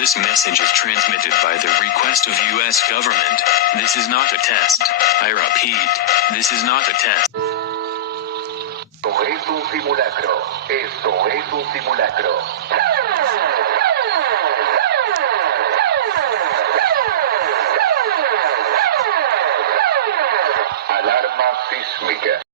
This message is transmitted by the request of U.S. government. This is not a test. I repeat, this is not a test. Esto es un simulacro. Esto es un simulacro. Alarma sísmica.